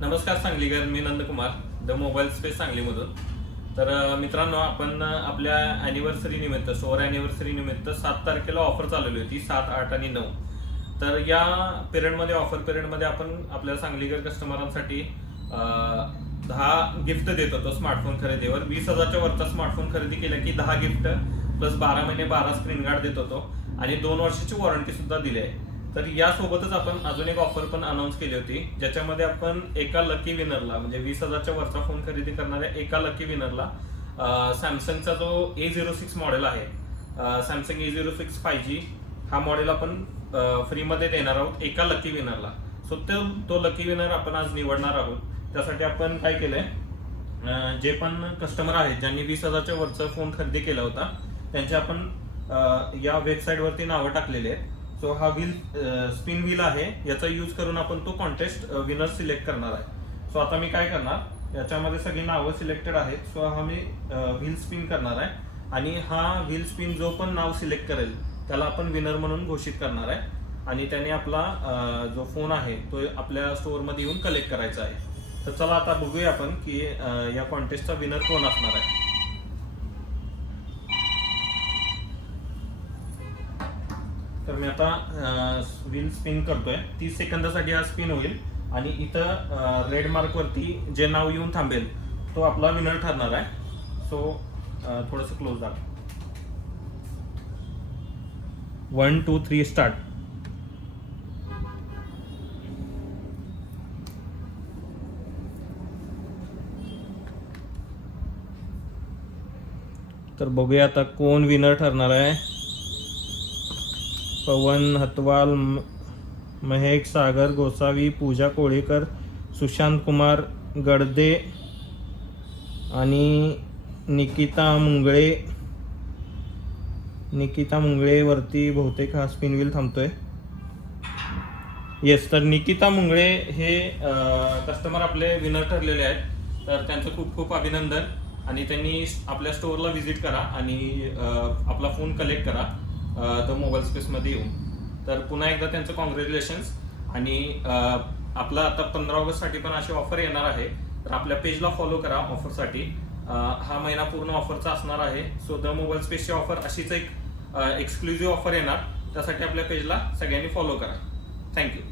नमस्कार सांगलीकर, मी Nandkumar the mobile space सांगलीमधून. तर मित्रांनो, आपण आपल्या ॲनिव्हर्सरी निमित्त, स्टोअर ॲनिव्हर्सरी निमित्त 7 तारखेला ऑफर चालवली होती, 7, 8 आणि 9. तर या पिरियडमध्ये, ऑफर पिरियडमध्ये आपण आपल्या सांगलीकर कस्टमरांसाठी 10 गिफ्ट देत होतो. स्मार्टफोन खरेदीवर 20,000च्या वरचा स्मार्टफोन खरेदी केला की 10 गिफ्ट प्लस 12 महिने 12 स्क्रीन गार्ड देत होतो आणि 2 वर्षाची वॉरंटी सुद्धा दिली आहे. तर यासोबतच आपण अजून एक ऑफर पण अनाऊन्स केली होती, ज्याच्यामध्ये आपण एका लकी विनरला, म्हणजे 20,000च्या वरचा फोन खरेदी करणाऱ्या एका लकी विनरला सॅमसंगचा जो A06 मॉडेल आहे, सॅमसंग A06 5G हा मॉडेल आपण फ्रीमध्ये देणार आहोत एका लकी विनरला. सो तो लकी विनर आपण आज निवडणार आहोत. त्यासाठी आपण काय केलंय, जे पण कस्टमर आहेत ज्यांनी 20,000च्या वरचा फोन खरेदी केला होता त्यांचे आपण या वेबसाईटवरती नावं टाकलेली आहेत. सो हा स्पिन व्हील आहे, याचा यूज करून आपण तो कॉन्टेस्ट विनर सिलेक्ट करणार आहे. सो आता मी काय करणार, याच्यामध्ये सगळी नावं सिलेक्टेड आहेत. सो हा मी व्हील स्पिन करणार आहे आणि हा व्हील स्पिन जो पण नाव सिलेक्ट करेल त्याला आपण विनर म्हणून घोषित करणार आहे आणि त्याने आपला जो फोन आहे तो आपल्या स्टोअरमध्ये येऊन कलेक्ट करायचा आहे. तर चला आता बघूया आपण की या कॉन्टेस्टचा विनर कोण असणार आहे. तर मी आता व्हील स्पिन करतोय. 30 सेकंदासाठी हा स्पिन होईल आणि इथं रेड मार्क वरती जे नाव येऊन थांबेल तो आपला विनर ठरणार आहे. सो थोडंसं क्लोज दाब. 1, 2, 3 स्टार्ट. तर बघूया आता कोण विनर ठरणार आहे. पवन हतवाल, महेक सागर गोसावी, पूजा कोळीकर, सुशांत कुमार गडदे आणि निकिता मुंगळे वरती बहुतेक हा स्पिन व्हील थांबतोय. येस, तर निकिता मुंगळे हे कस्टमर आपले विनर ठरलेले आहेत. तर त्यांचं खूप खूप अभिनंदन आणि त्यांनी आपल्या स्टोअरला व्हिजिट करा आणि आपला फोन कलेक्ट करा द मोबाईल स्पेसमध्ये येऊन. तर पुन्हा एकदा त्यांचं कॉंग्रॅच्युलेशन्स. आणि आपला आता 15 ऑगस्टसाठी पण अशी ऑफर येणार आहे, तर आपल्या पेजला फॉलो करा ऑफरसाठी. हा महिना पूर्ण ऑफरचा असणार आहे. सो द मोबाईल स्पेसची ऑफर अशीच एक एक्सक्लुझिव्ह ऑफर येणार, त्यासाठी आपल्या पेजला सगळ्यांनी फॉलो करा. थँक्यू.